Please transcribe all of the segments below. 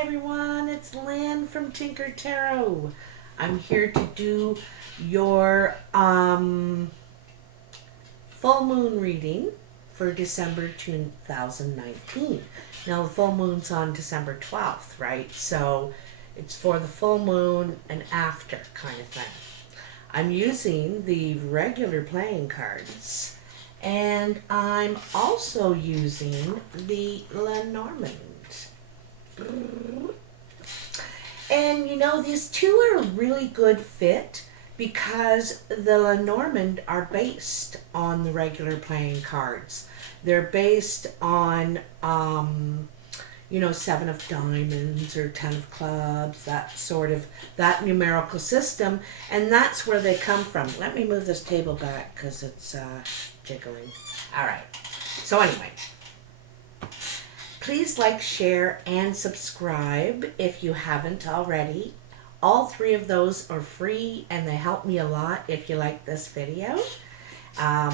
everyone, it's Lynn from Tinker Tarot. I'm here to do your full moon reading for December 2019. Now the full moon's on December 12th, right? So it's for the full moon and after kind of thing. I'm using the regular playing cards, and I'm also using the Lenormand. And you know, these two are a really good fit because the Lenormand are based on the regular playing cards. They're based on, seven of diamonds or 10 of clubs, that numerical system. And that's where they come from. Let me move this table back because it's jiggling. All right. So anyway, please like, share, and subscribe if you haven't already. All three of those are free and they help me a lot if you like this video. I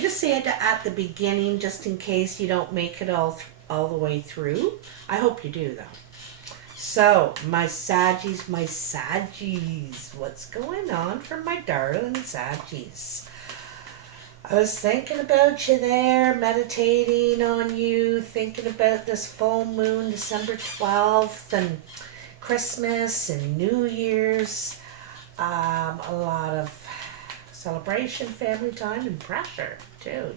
just say it at the beginning just in case you don't make it all the way through. I hope you do though. So, my Saggies, what's going on for my darling Saggies? I was thinking about you there, meditating on you, thinking about this full moon, December 12th, and Christmas and New Year's. A lot of celebration, family time, and pressure, too,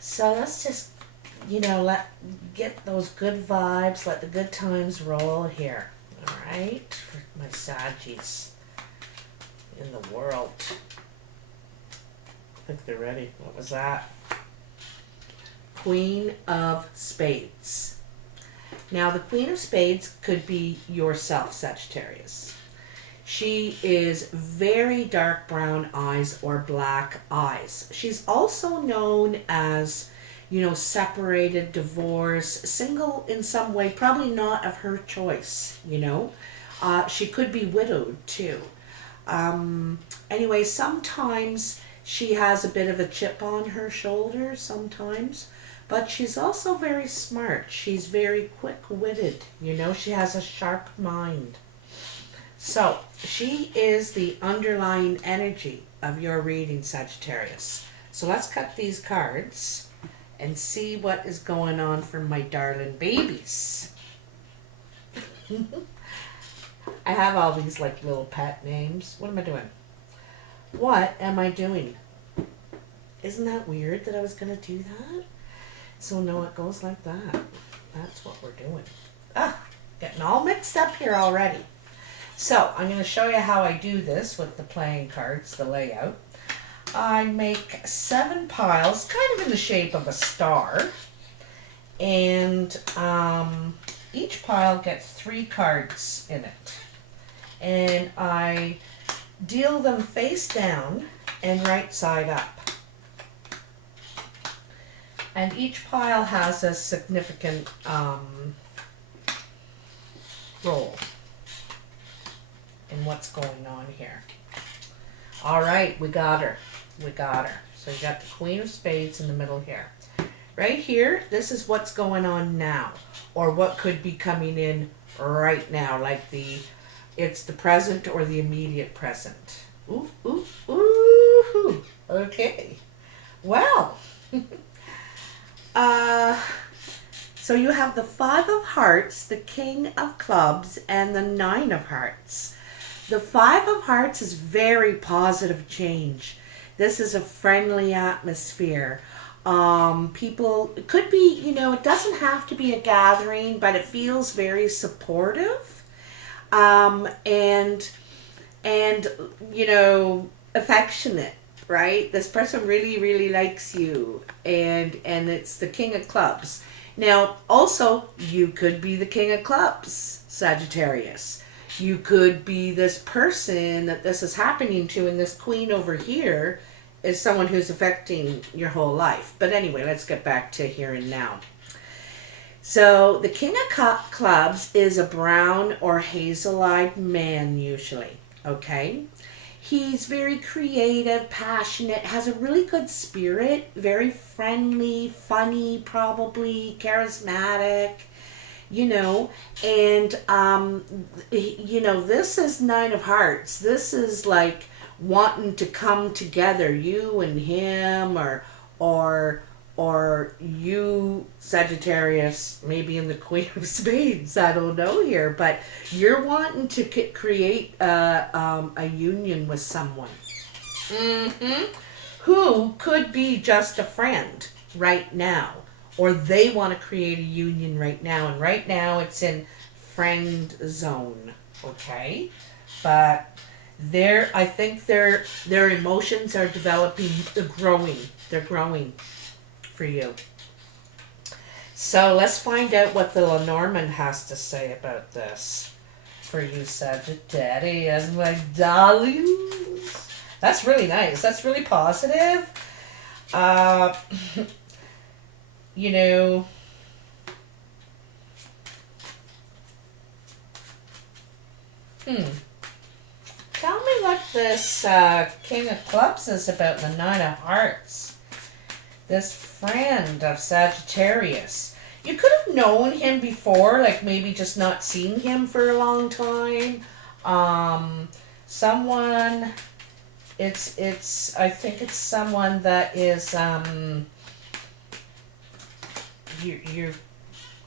So let's just, get those good vibes, let the good times roll here, all right? For my Saggies in the world. I think they're ready. What was that? Queen of Spades. Now, the Queen of Spades could be yourself, Sagittarius. She is very dark brown eyes or black eyes. She's also known as, separated, divorced, single in some way, probably not of her choice, She could be widowed, too. Anyway, sometimes she has a bit of a chip on her shoulder sometimes, but she's also very smart. She's very quick-witted, she has a sharp mind. So, she is the underlying energy of your reading, Sagittarius. So let's cut these cards and see what is going on for my darling babies. I have all these like little pet names. What am I doing? What am I doing? Isn't that weird that I was going to do that? So no, it goes like that. That's what we're doing. Getting all mixed up here already. So I'm going to show you how I do this with the playing cards, the layout. I make 7 piles, kind of in the shape of a star. And each pile gets 3 cards in it. And I deal them face down and right side up. And each pile has a significant role in what's going on here. All right, we got her. So you got the Queen of Spades in the middle here. Right here, this is what's going on now, or what could be coming in right now, like it's the present or the immediate present. Ooh, ooh, ooh. Okay. Well, so you have the 5 of Hearts, the King of Clubs, and the 9 of Hearts. The 5 of Hearts is very positive change. This is a friendly atmosphere. People, it could be, it doesn't have to be a gathering, but it feels very supportive. And affectionate, right? This person really, really likes you. And it's the King of Clubs. Now, also, you could be the King of Clubs, Sagittarius. You could be this person that this is happening to, and this queen over here is someone who's affecting your whole life. But anyway, let's get back to here and now. So the King of Clubs is a brown or hazel-eyed man usually, okay? He's very creative, passionate, has a really good spirit, very friendly, funny, probably charismatic. you know, and you know, this is Nine of Hearts. This is like wanting to come together, you and him, or or you, Sagittarius, maybe in the Queen of Spades. I don't know here, but you're wanting to create a union with someone, who could be just a friend right now, or they want to create a union right now, and right now it's in friend zone, okay? But I think their emotions are developing, they're growing for you. So let's find out what the Lenormand has to say about this for you, Sagittarius, my darlings. That's really nice. That's really positive. You know, tell me what this King of Clubs is about the Nine of Hearts. This friend of Sagittarius. You could have known him before, like maybe just not seen him for a long time. Someone, I think it's someone that is, you're,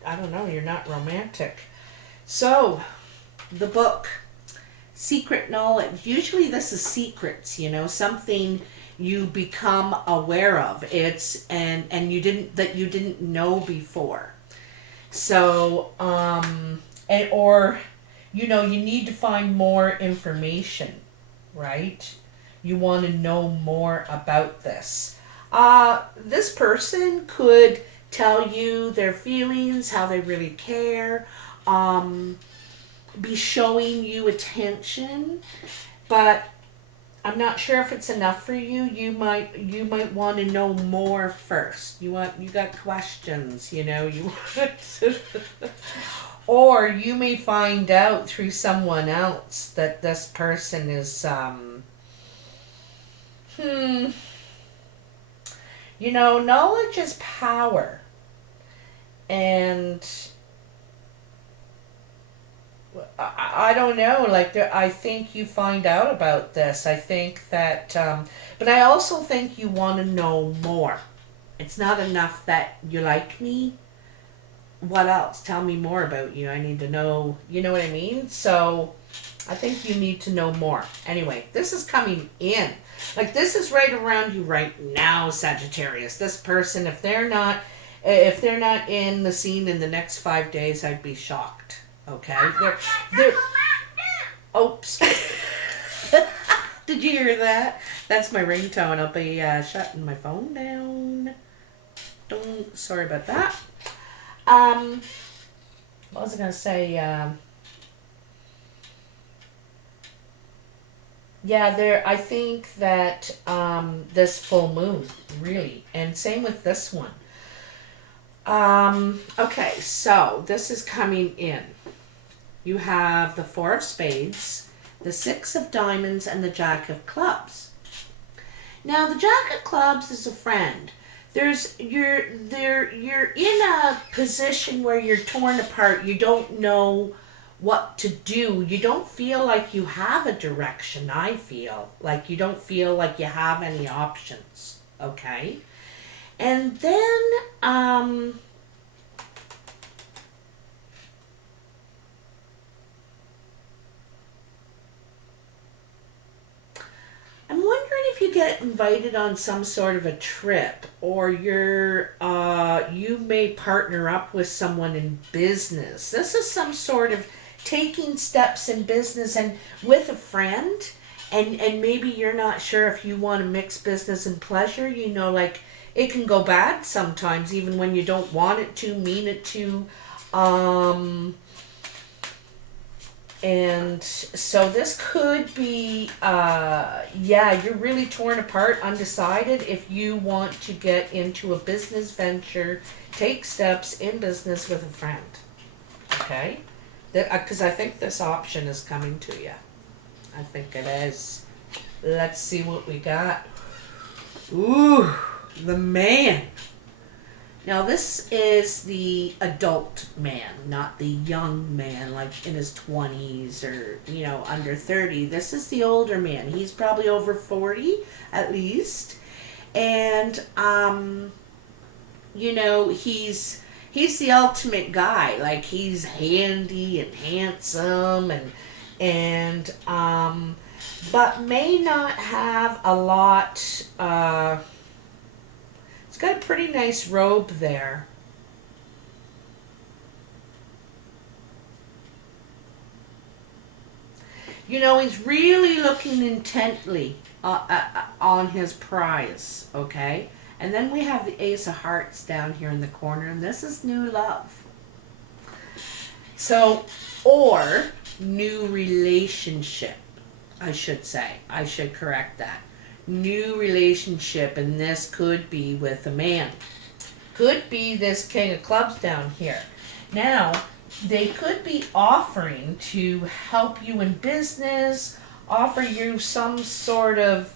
I don't know, you're not romantic. So, the book, Secret Knowledge. Usually this is secrets, you know, something you become aware of. It's and you didn't know before. So or you know, you need to find more information, right? You want to know more about this. This person could tell you their feelings, how they really care, be showing you attention, but I'm not sure if it's enough for you. You might want to know more first. You got questions, you know, or you may find out through someone else that this person is you know, knowledge is power. And I don't know, like, I think you find out about this. I think that, but I also think you want to know more. It's not enough that you like me. What else? Tell me more about you. I need to know, you know what I mean? So I think you need to know more. Anyway, this is coming in. Like, this is right around you right now, Sagittarius. This person, if they're not in the scene in the next 5 days, I'd be shocked. Okay? They're oops. Did you hear that? That's my ringtone. I'll be shutting my phone down. Sorry about that. What was I going to say? Yeah, I think that this full moon, really, and same with this one. Okay, so this is coming in. You have the Four of Spades, the Six of Diamonds, and the Jack of Clubs. Now, the Jack of Clubs is a friend. You're in a position where you're torn apart. You don't know what to do. You don't feel like you have a direction. I feel like you don't feel like you have any options. Okay? And then, I'm wondering if you get invited on some sort of a trip, or you may partner up with someone in business. This is some sort of taking steps in business and with a friend, and maybe you're not sure if you want to mix business and pleasure. You know, like, it can go bad sometimes, even when you don't want it to, mean it to. And so this could be, you're really torn apart, undecided if you want to get into a business venture, take steps in business with a friend. Okay? Because I think this option is coming to you. I think it is. Let's see what we got. Ooh, the man. Now this is the adult man, not the young man like in his 20s or, under 30. This is the older man. He's probably over 40 at least. And he's the ultimate guy. Like, he's handy and handsome and but may not have a lot. It's got a pretty nice robe there. He's really looking intently on his prize, okay? And then we have the Ace of Hearts down here in the corner, and this is new love. So, or new relationship, I should say. I should correct that. New relationship, and this could be with a man. Could be this King of Clubs down here. Now, they could be offering to help you in business, offer you some sort of,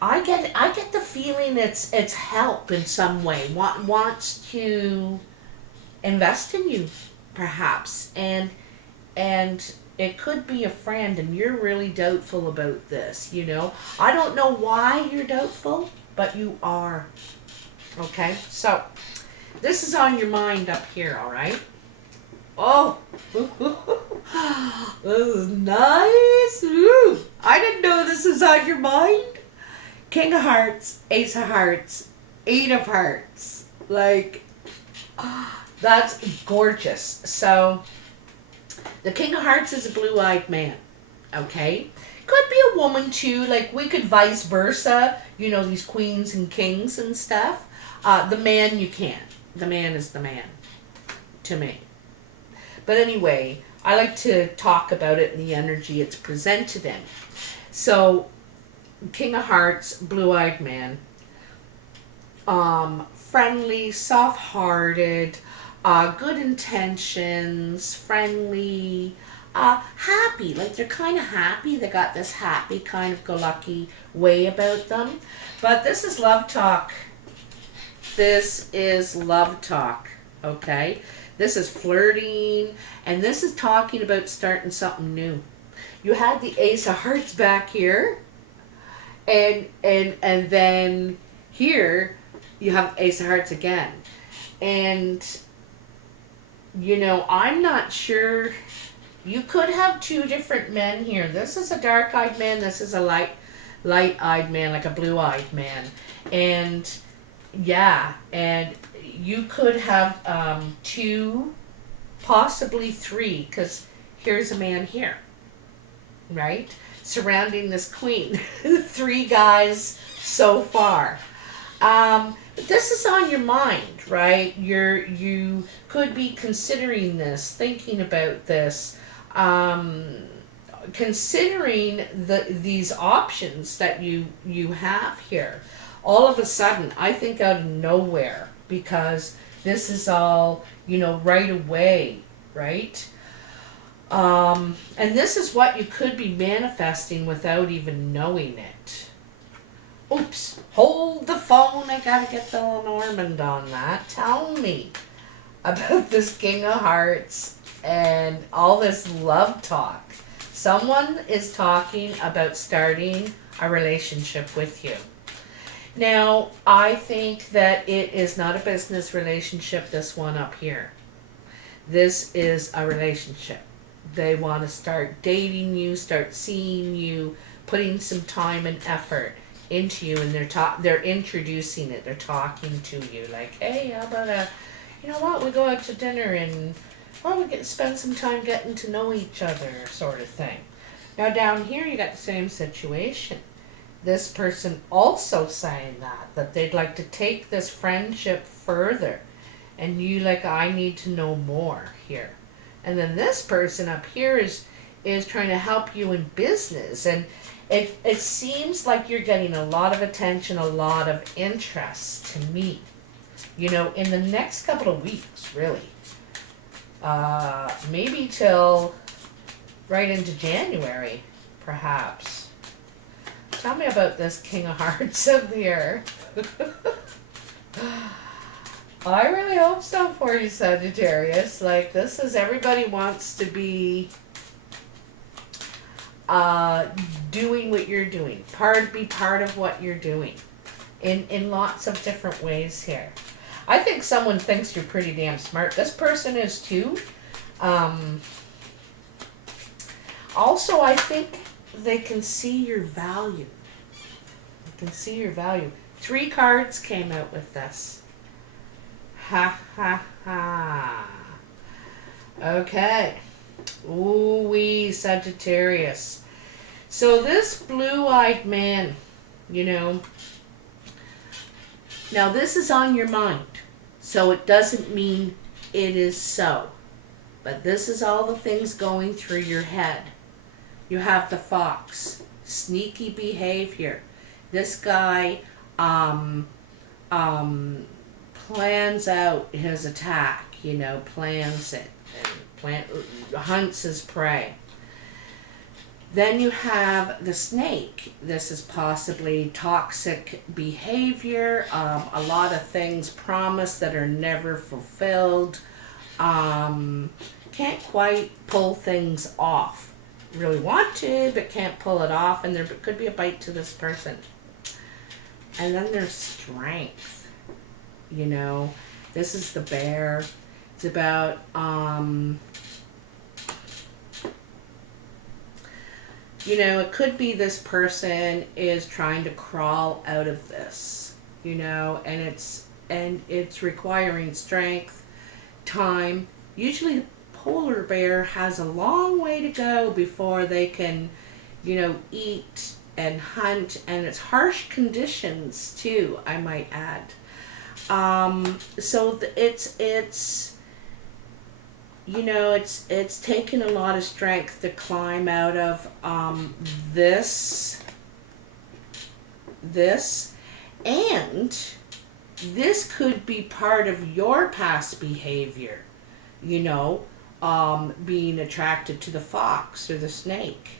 I get the feeling it's help in some way. Wants to invest in you, perhaps, and it could be a friend, and you're really doubtful about this. I don't know why you're doubtful, but you are. Okay, so this is on your mind up here. All right. Oh, this is nice. Ooh. I didn't know this is on your mind. King of Hearts, Ace of Hearts, Eight of Hearts. Like, that's gorgeous. So, the King of Hearts is a blue-eyed man, okay? Could be a woman, too. Like, we could vice versa. These queens and kings and stuff. The man, you can't. The man is the man, to me. But anyway, I like to talk about it in the energy it's presented in. So, King of Hearts, blue-eyed man, friendly, soft-hearted, good intentions, friendly, happy. Like, they're kind of happy. They got this happy, kind of go-lucky way about them. But this is love talk. This is love talk, okay? This is flirting, and this is talking about starting something new. You had the Ace of Hearts back here, and then here you have Ace of Hearts again. And, I'm not sure. You could have two different men here. This is a dark-eyed man. This is a light-eyed man, like a blue-eyed man. And, yeah, and you could have two, possibly three, because here's a man here, right? Surrounding this queen. 3 guys so far. But this is on your mind, right? You could be considering this, thinking about this, considering these options that you have here. All of a sudden, I think out of nowhere, because this is all, right away, right? And this is what you could be manifesting without even knowing it. Oops, hold the phone. I gotta get the Lenormand on that. Tell me about this King of Hearts and all this love talk. Someone is talking about starting a relationship with you. Now, I think that it is not a business relationship, this one up here. This is a relationship. They want to start dating you, start seeing you, putting some time and effort into you, and they're introducing it. They're talking to you like, hey, how about we go out to dinner and we spend some time getting to know each other, sort of thing. Now down here you got the same situation. This person also saying that they'd like to take this friendship further, and you like, I need to know more here. And then this person up here is trying to help you in business, and it seems like you're getting a lot of attention, a lot of interest to me, in the next couple of weeks, really. Maybe till right into January, perhaps. Tell me about this King of Hearts of the Earth. I really hope so for you, Sagittarius. Like, this is, everybody wants to be doing what you're doing. Be part of what you're doing. In lots of different ways here. I think someone thinks you're pretty damn smart. This person is too. Also, I think they can see your value. They can see your value. 3 cards came out with this. Ha ha ha. Okay. Ooh-wee, Sagittarius. So this blue-eyed man, you know, now this is on your mind, so it doesn't mean it is so. But this is all the things going through your head. You have the fox, sneaky behavior. This guy plans out his attack, you know, plans it, hunts his prey. Then you have the snake. This is possibly toxic behavior, a lot of things promised that are never fulfilled. Can't quite pull things off. Really want to, but can't pull it off, and there could be a bite to this person. And then there's strength. You know, this is the bear. It's about you know, it could be this person is trying to crawl out of this, you know, and it's requiring strength, time. Usually the polar bear has a long way to go before they can, you know, eat and hunt, and it's harsh conditions too, I might add. So it's you know, it's taken a lot of strength to climb out of this, and this could be part of your past behavior, you know, being attracted to the fox or the snake,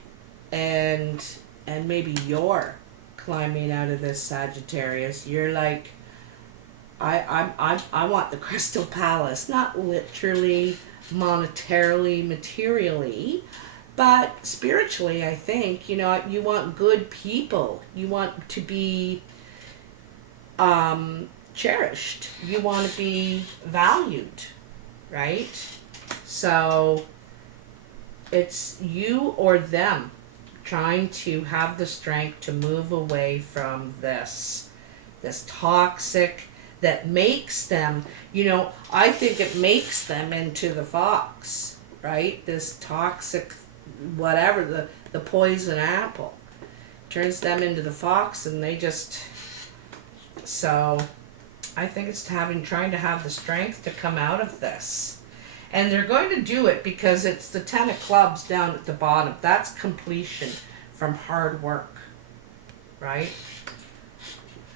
and maybe you're climbing out of this, Sagittarius. You're like, I want the Crystal Palace, not literally, monetarily, materially, but spiritually. I think, you know, you want good people. You want to be cherished. You want to be valued, right? So it's you or them trying to have the strength to move away from this toxic that makes them, you know, I think it makes them into the fox, right? This toxic, whatever, the poison apple turns them into the fox, and they just, so I think it's trying to have the strength to come out of this. And they're going to do it because it's the 10 of clubs down at the bottom. That's completion from hard work, right?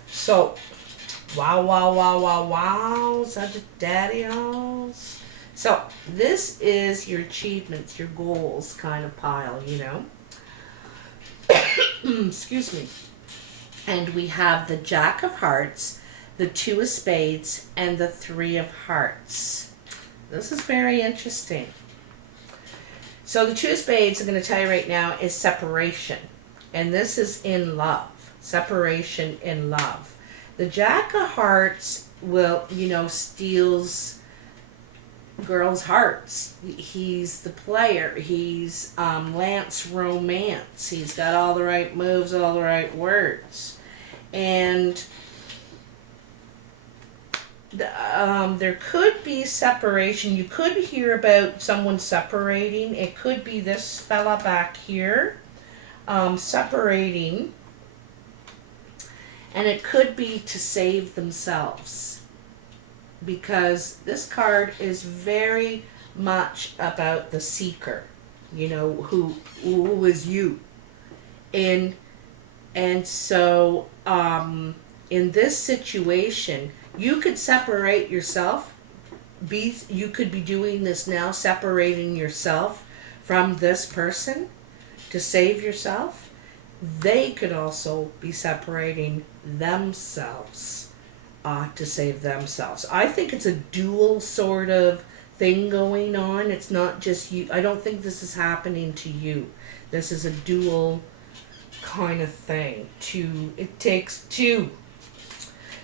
So, wow, Sagittarius. So, this is your achievements, your goals kind of pile, you know. Excuse me. And we have the Jack of Hearts, the 2 of Spades, and the 3 of Hearts. This is very interesting. So, the 2 of Spades, I'm going to tell you right now, is separation. And this is in love. Separation in love. The Jack of Hearts will, you know, steals girls' hearts. He's the player. He's Lance Romance. He's got all the right moves, all the right words. And there could be separation. You could hear about someone separating. It could be this fella back here separating. And it could be to save themselves, because this card is very much about the seeker, you know, who is you. And so in this situation, you could separate yourself. You could be doing this now, separating yourself from this person to save yourself. They could also be separating themselves to save themselves. I think it's a dual sort of thing going on. It's not just you. I don't think this is happening to you. This is a dual kind of thing. It takes two.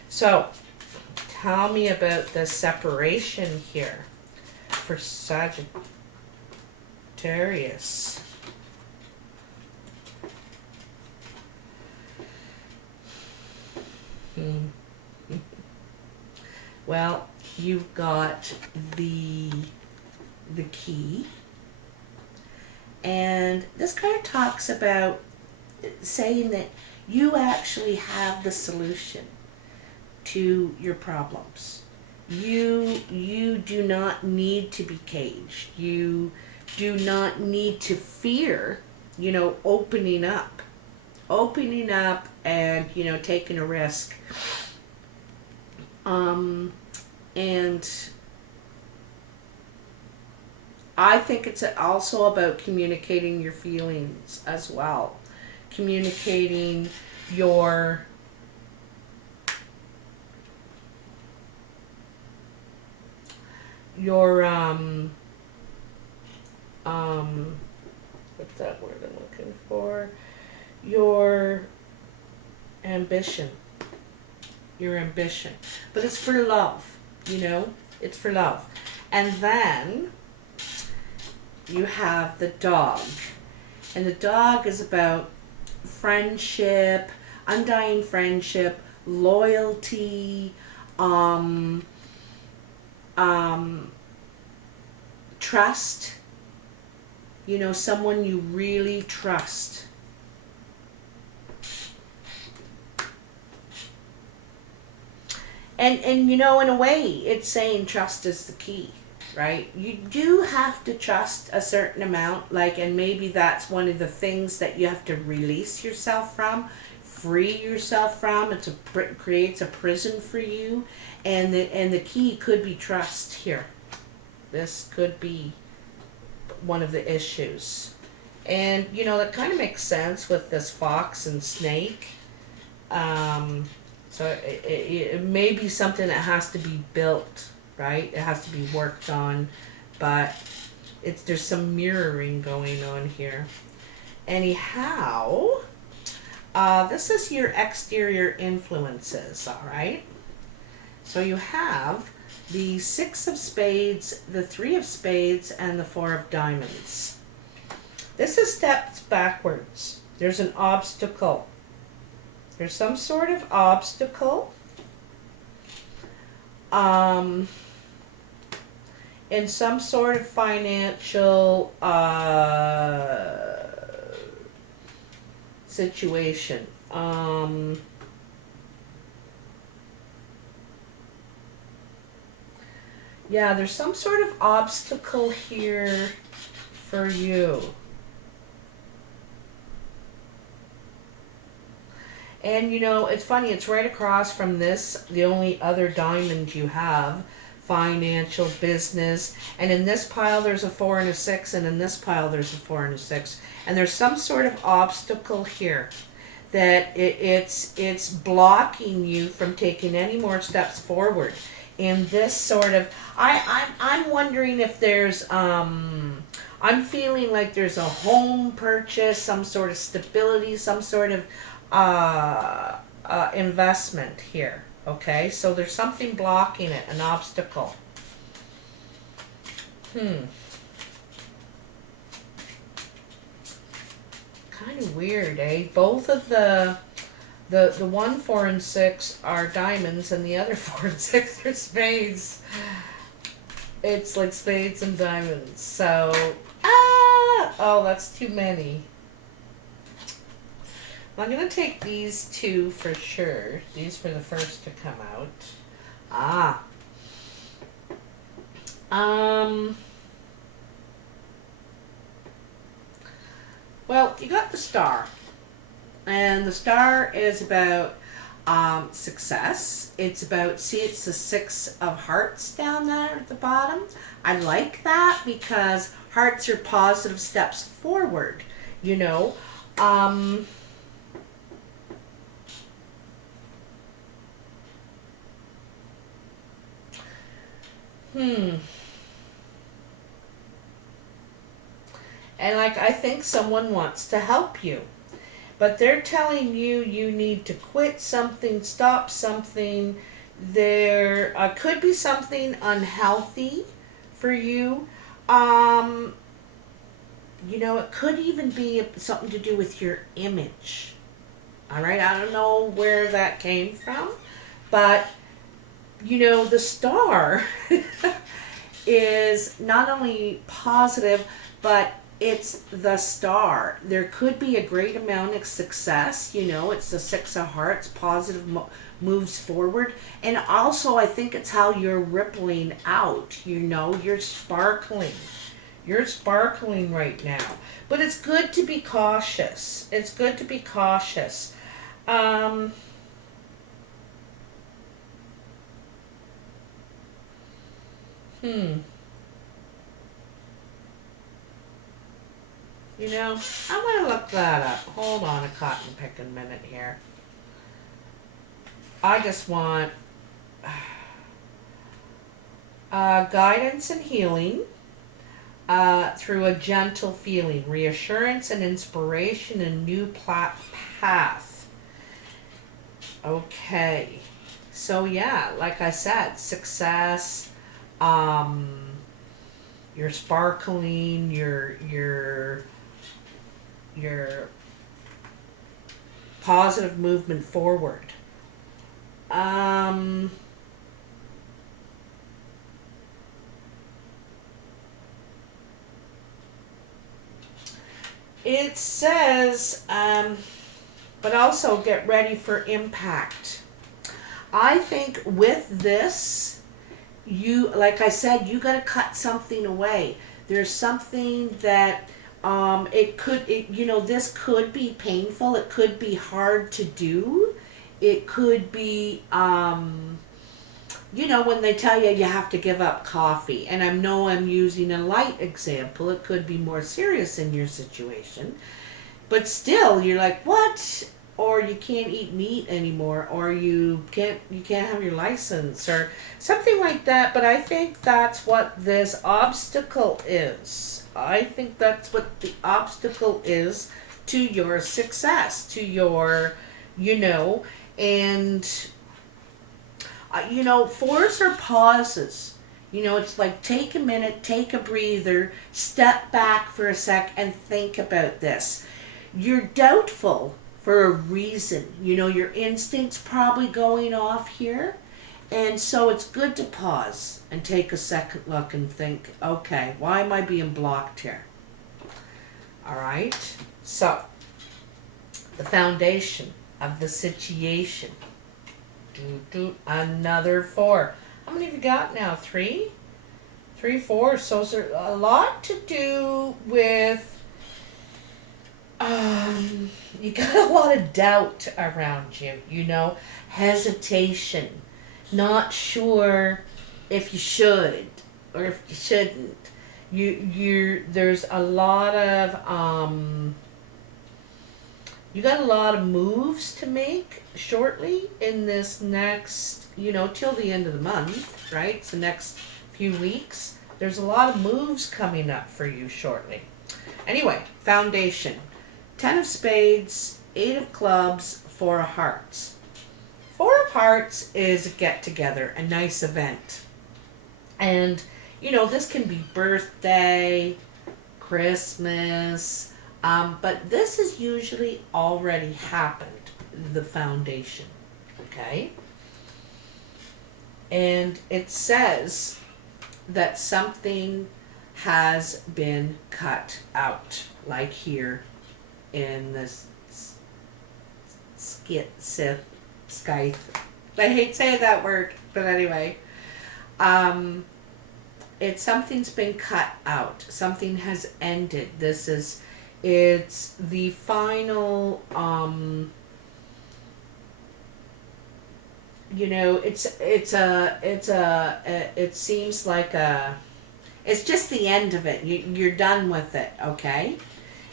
So, tell me about the separation here for Sagittarius. Well, you've got the key, and this card talks about saying that you actually have the solution to your problems. You do not need to be caged. You do not need to fear, opening up and, taking a risk. And I think it's also about communicating your feelings as well. Communicating your what's that word I'm looking for? Your ambition. But it's for love, it's for love. And then you have the dog. And the dog is about friendship, undying friendship, loyalty, trust. Someone you really trust. And in a way, it's saying trust is the key, right? You do have to trust a certain amount, and maybe that's one of the things that you have to release yourself from, free yourself from. It creates a prison for you, and the key could be trust here. This could be one of the issues. And, that kind of makes sense with this fox and snake. So it may be something that has to be built, right? It has to be worked on, but there's some mirroring going on here. Anyhow, this is your exterior influences, all right? So you have the 6 of spades, the 3 of spades, and the 4 of diamonds. This is steps backwards. There's an obstacle. There's some sort of obstacle. In some sort of financial situation. Yeah, there's some sort of obstacle here for you. And it's funny, it's right across from this, the only other diamond you have, financial, business, and in this pile there's a 4 and a 6, and in this pile there's a 4 and a 6. And there's some sort of obstacle here that it's blocking you from taking any more steps forward. In this sort of, I'm wondering if there's, I'm feeling like there's a home purchase, some sort of stability, some sort of investment here. Okay, so there's something blocking it, an obstacle. Kind of weird, eh? Both of the 1, 4, and 6 are diamonds, and the other 4 and 6 are spades. It's like spades and diamonds. So, oh, that's too many. I'm going to take these 2 for sure. These for the first to come out. Well, you got the star. And the star is about success. It's about, it's the 6 of hearts down there at the bottom. I like that because hearts are positive steps forward, And like, I think someone wants to help you, but they're telling you you need to quit something, stop something. There could be something unhealthy for you. Um, it could even be something to do with your image. All right, I don't know where that came from, but the star is not only positive, but it's the star. There could be a great amount of success. It's the Six of Hearts, positive moves forward. And also, I think it's how you're rippling out. You're sparkling. You're sparkling right now. But it's good to be cautious. It's good to be cautious. Um, hmm. I'm going to look that up. Hold on a cotton picking minute here. I just want guidance and healing through a gentle feeling, reassurance and inspiration, and new path. Okay. So yeah, like I said, success, you're sparkling, you're positive movement forward. It says, but also get ready for impact. I think with this, like I said, you got to cut something away. There's something that this could be painful. It could be hard to do. It could be, when they tell you have to give up coffee. And I know I'm using a light example. It could be more serious in your situation. But still, you're like, what? Or you can't eat meat anymore, or you can't have your license, or something like that. But I think that's what this obstacle is. I think that's what the obstacle is to your success, to your, and fours are pauses. It's like, take a minute, take a breather, step back for a sec and think about this. You're doubtful for a reason. Your instinct's probably going off here. And so it's good to pause and take a second look and think, okay, why am I being blocked here? All right. So the foundation of the situation. Another 4. How many have you got now? 3? 3, 4. So there's a lot to do with you got a lot of doubt around you, hesitation, not sure if you should or if you shouldn't. There's a lot of you got a lot of moves to make shortly in this next, till the end of the month, right? It's the next few weeks. There's a lot of moves coming up for you shortly. Anyway, foundation. 10 of spades, 8 of clubs, 4 of hearts. 4 of hearts is a get-together, a nice event. And, this can be birthday, Christmas, but this has usually already happened, the foundation, okay? And it says that something has been cut out, like here in this Scythe. I hate saying that word, but anyway. Something's been cut out. Something has ended. It's the final, it seems like it's just the end of it. You're done with it, okay?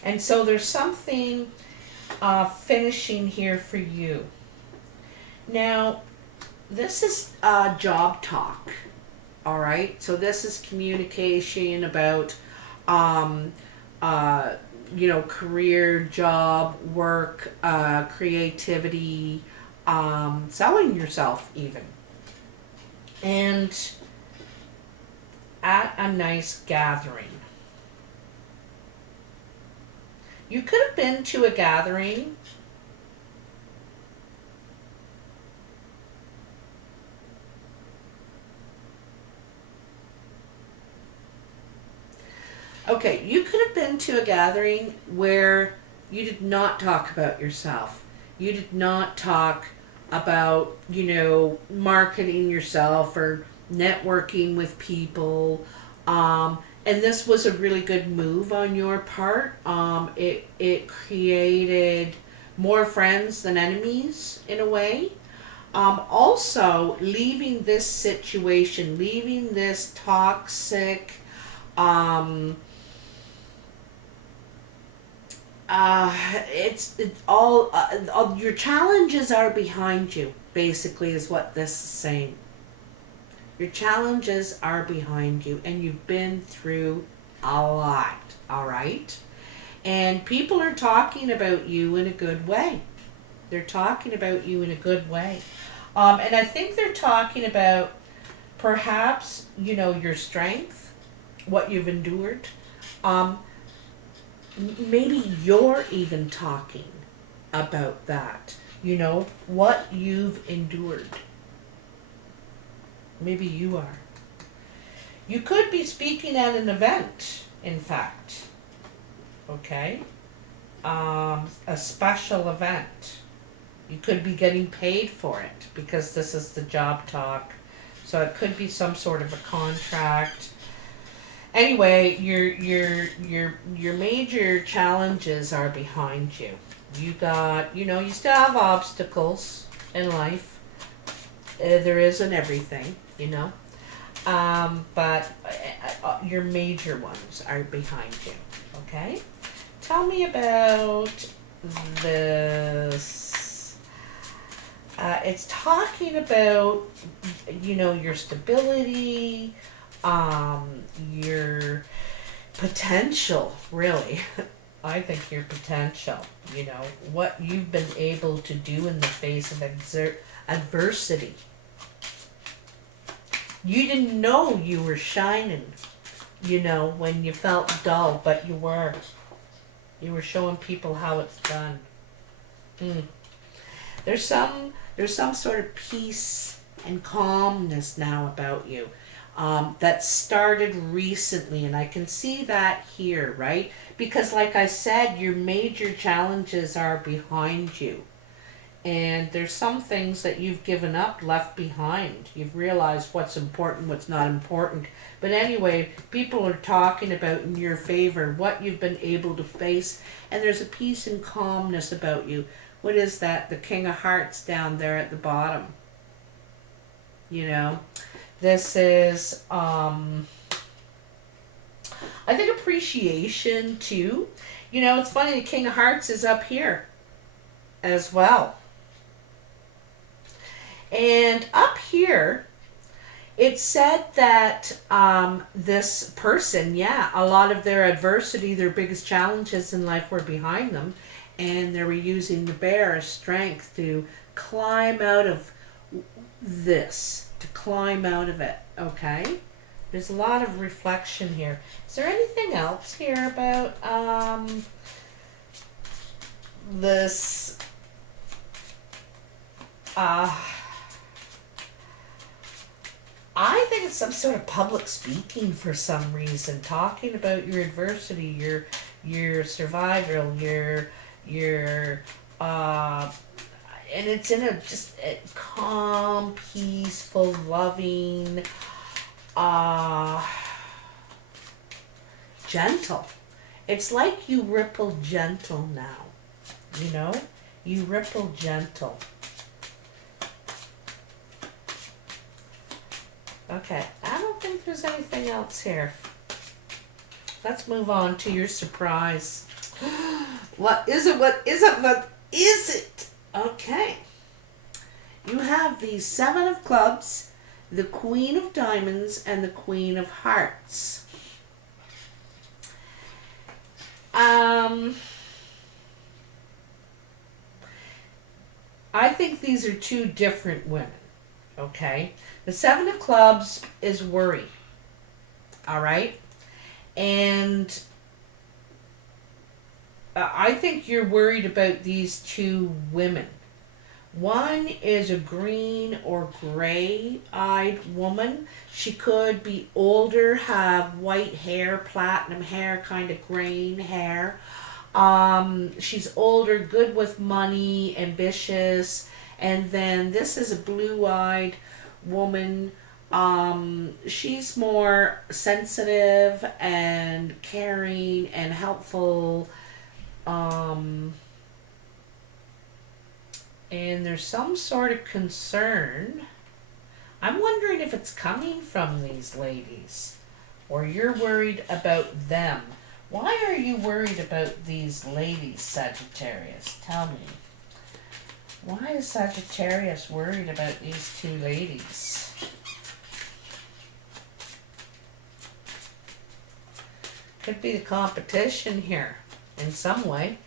And so there's something finishing here for you. Now, this is job talk. All right. So this is communication about, um, career, job, work, creativity, selling yourself even. And at a nice gathering. You could have been to a gathering. Okay, you could have been to a gathering where you did not talk about yourself. You did not talk about, marketing yourself or networking with people. And this was a really good move on your part. It created more friends than enemies in a way. Also, leaving this situation, leaving this toxic, um, it's all your challenges are behind you. Basically, is what this is saying. Your challenges are behind you, and you've been through a lot. All right, and people are talking about you in a good way. They're talking about you in a good way, and I think they're talking about perhaps your strength, what you've endured. Um, Maybe you're even talking about that. What you've endured. Maybe you are. You could be speaking at an event, in fact. Okay? A special event. You could be getting paid for it because this is the job talk. So it could be some sort of a contract. Anyway, your major challenges are behind you. You got, you still have obstacles in life. There isn't everything, but your major ones are behind you. Okay, tell me about this. It's talking about, your stability, your potential, really. I think your potential, what you've been able to do in the face of adversity. You didn't know you were shining, when you felt dull, but you were. You were showing people how it's done. There's some sort of peace and calmness now about you. That started recently, and I can see that here, right? Because like I said, your major challenges are behind you. And there's some things that you've given up, left behind. You've realized what's important, what's not important. But anyway, people are talking about in your favor what you've been able to face, and there's a peace and calmness about you. What is that? The King of Hearts down there at the bottom. This is, I think, appreciation too. It's funny, the King of Hearts is up here as well. And up here, it said that this person, a lot of their adversity, their biggest challenges in life were behind them. And they were using the bear as strength to climb out of this, to climb out of it, okay? There's a lot of reflection here. Is there anything else here about this? I think it's some sort of public speaking for some reason, talking about your adversity, your survival, your and it's in a just a calm, peaceful, loving, gentle. It's like you ripple gentle now, you ripple gentle. Okay, I don't think there's anything else here. Let's move on to your surprise. What is it? What is it? What is it? Okay. You have the 7 of Clubs, the Queen of Diamonds and the Queen of Hearts. I think these are two different women, okay? The Seven of Clubs is worry, all right? And I think you're worried about these two women. One is a green or gray-eyed woman. She could be older, have white hair, platinum hair, kind of graying hair. She's older, good with money, ambitious. And then this is a blue-eyed woman. She's more sensitive and caring and helpful. And there's some sort of concern. I'm wondering if it's coming from these ladies, or you're worried about them. Why are you worried about these ladies, Sagittarius? Tell me. Why is Sagittarius worried about these two ladies? Could be the competition here in some way.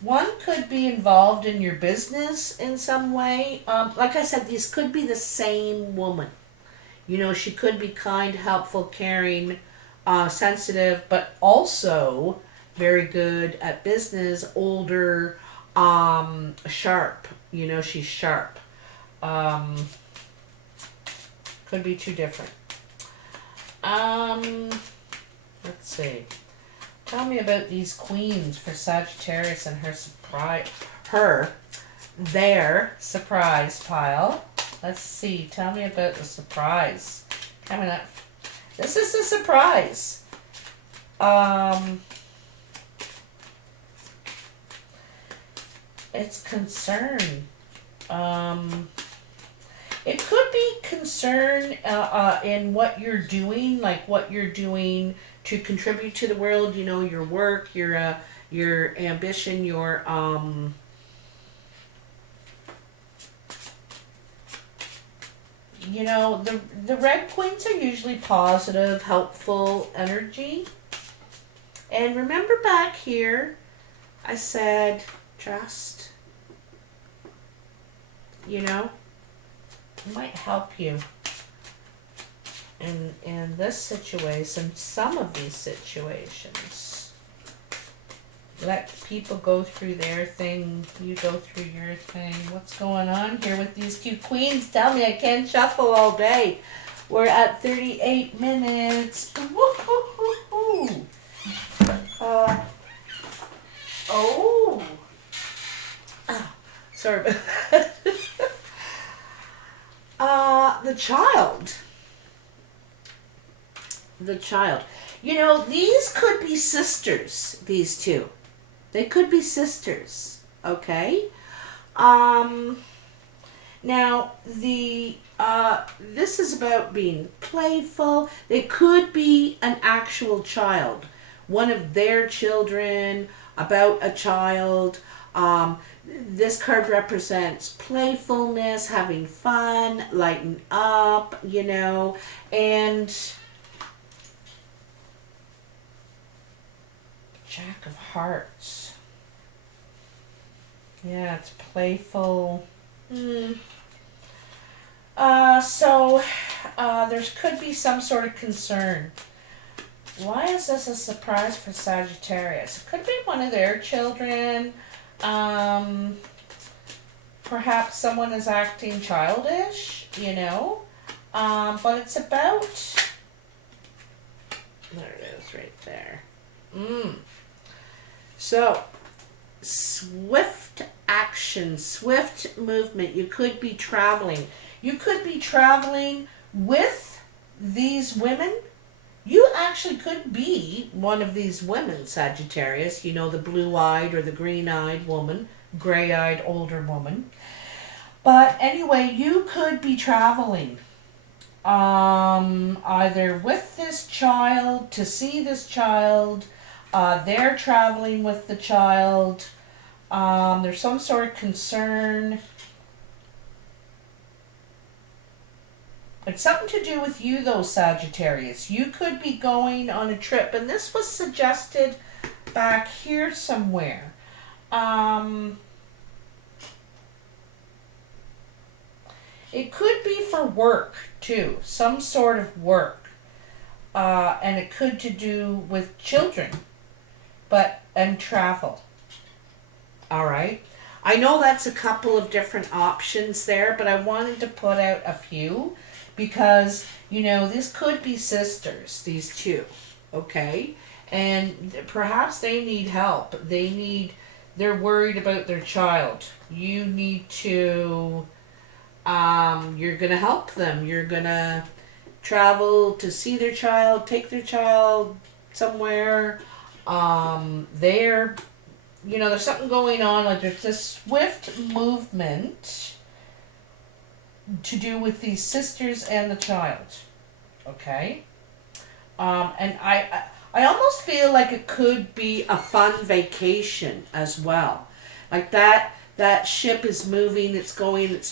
One could be involved in your business in some way. Like I said, these could be the same woman. You know, she could be kind, helpful, caring, sensitive, but also very good at business, older, sharp. You know, she's sharp. Could be two different. Let's see. Tell me about these queens for Sagittarius and their surprise pile. Let's see. Tell me about the surprise coming up. This is a surprise. It's concern. It could be concern in what you're doing, like what you're doing to contribute to the world. You know, your work, your ambition, your you know, the red queens are usually positive, helpful energy. And remember back here, I said trust. You know, it might help you in this situation, some of these situations. Let people go through their thing, you go through your thing. What's going on here with these two queens? Tell me, I can't shuffle all day. We're at 38 minutes. Woo-hoo-hoo-hoo. Sorry about that. The child. The child. You know, these could be sisters, these two. They could be sisters, okay? Now, this is about being playful. They could be an actual child. One of their children, about a child. This card represents playfulness, having fun, lighten up, you know, and Jack of Hearts. Yeah, it's playful. So there could be some sort of concern. Why is this a surprise for Sagittarius? It could be one of their children. Perhaps someone is acting childish, you know. But it's about... There it is, right there. So, swift action, swift movement. You could be traveling. You could be traveling with these women. You actually could be one of these women, Sagittarius. You know, the blue-eyed or the green-eyed woman, gray-eyed older woman. But anyway, you could be traveling. Either with this child, to see this child. They're traveling with the child. There's some sort of concern. It's something to do with you though, Sagittarius. You could be going on a trip, and this was suggested back here somewhere. It could be for work too, some sort of work. And it could to do with children, and travel. All right. I know that's a couple of different options there, but I wanted to put out a few because, this could be sisters, these two, okay? And perhaps they need help. They're worried about their child. You need to, you're going to help them. You're going to travel to see their child, take their child somewhere. There's something going on, like there's this swift movement to do with these sisters and the child. Okay? And I almost feel like it could be a fun vacation as well. Like that ship is moving, it's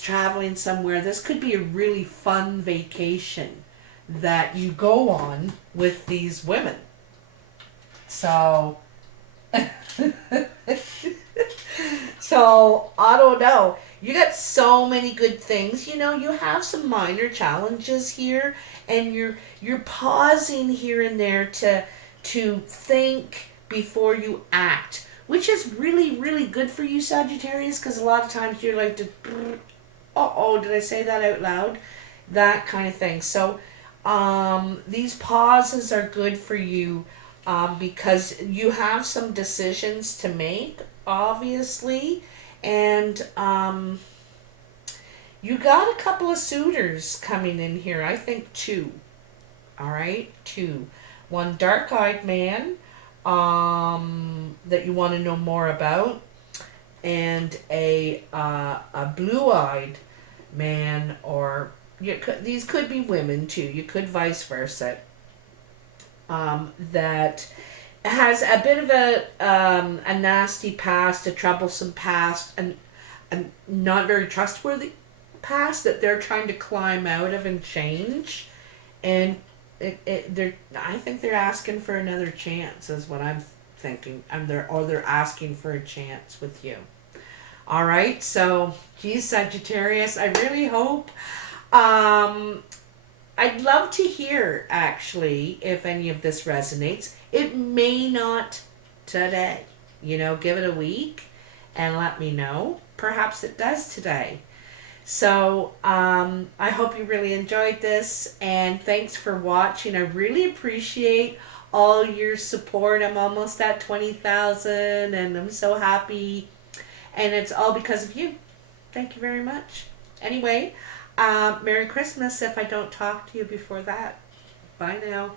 traveling somewhere. This could be a really fun vacation that you go on with these women. So, I don't know. You got so many good things. You have some minor challenges here, and you're pausing here and there to think before you act, which is really, really good for you, Sagittarius, because a lot of times you're like, did I say that out loud? That kind of thing. So, these pauses are good for you because you have some decisions to make, obviously, and you got a couple of suitors coming in here. I think two. All right, two. One dark-eyed man that you want to know more about, and a blue-eyed man, or these could be women too. You could vice versa. That has a bit of a nasty past, a troublesome past, and not very trustworthy past that they're trying to climb out of and change. And I think they're asking for another chance, is what I'm thinking. They're asking for a chance with you. All right, so geez, Sagittarius, I really hope. I'd love to hear, actually, if any of this resonates. It may not today. Give it a week and let me know. Perhaps it does today. So, I hope you really enjoyed this, and thanks for watching. I really appreciate all your support. I'm almost at 20,000, and I'm so happy. And it's all because of you. Thank you very much. Anyway, Merry Christmas if I don't talk to you before that. Bye now.